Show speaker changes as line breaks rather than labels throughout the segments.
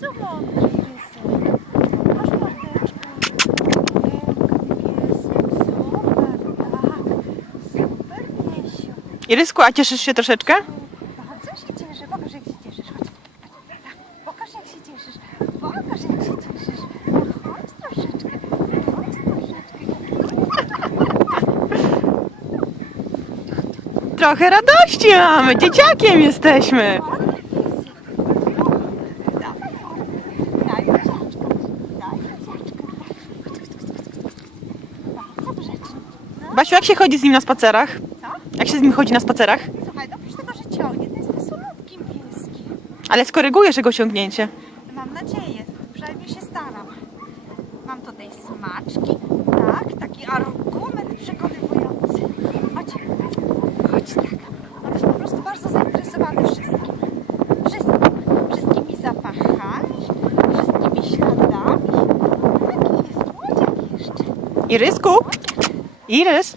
Bardzo mądry piesek. Masz mordeczkę. piesek. Super, tak. Super, miesiu. Irysku, a cieszysz się troszeczkę?
Bardzo się cieszę. Pokaż jak się cieszysz. Chodź. Tak, pokaż jak się cieszysz. Pokaż jak się cieszysz. Chodź troszeczkę. Chodź troszeczkę.
Trochę radości mamy. Dzieciakiem jesteśmy. Basiu, jak się chodzi z nim na spacerach?
co?
Jak się z nim chodzi na spacerach?
Słuchaj, oprócz tego, że ciągnie, to jest solutkim pieskiem.
Ale skorygujesz jego ciągnięcie.
Mam nadzieję, przynajmniej się staram. Mam tutaj smaczki, tak, taki argument przekonywujący. Chodź, chodź tak. On jest po prostu bardzo zainteresowany wszystkim. Wszystkim. Wszystkimi zapachami, wszystkimi śladami. Taki jest młodziak jeszcze.
Irysku? Irys?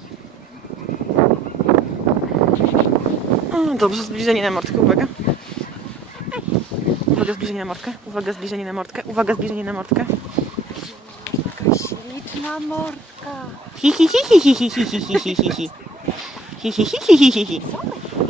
O, dobrze, zbliżenie na mordkę, uwaga. Uwaga, zbliżenie na mordkę. Uwaga, zbliżenie na mordkę. Uwaga, zbliżenie na mordkę.
Taka śliczna mordka.
Hi, hi, hi, hi, hi, hi, hi, hi, hi, hi, hi. Hi, hi, hi, hi, hi, hi.
Co my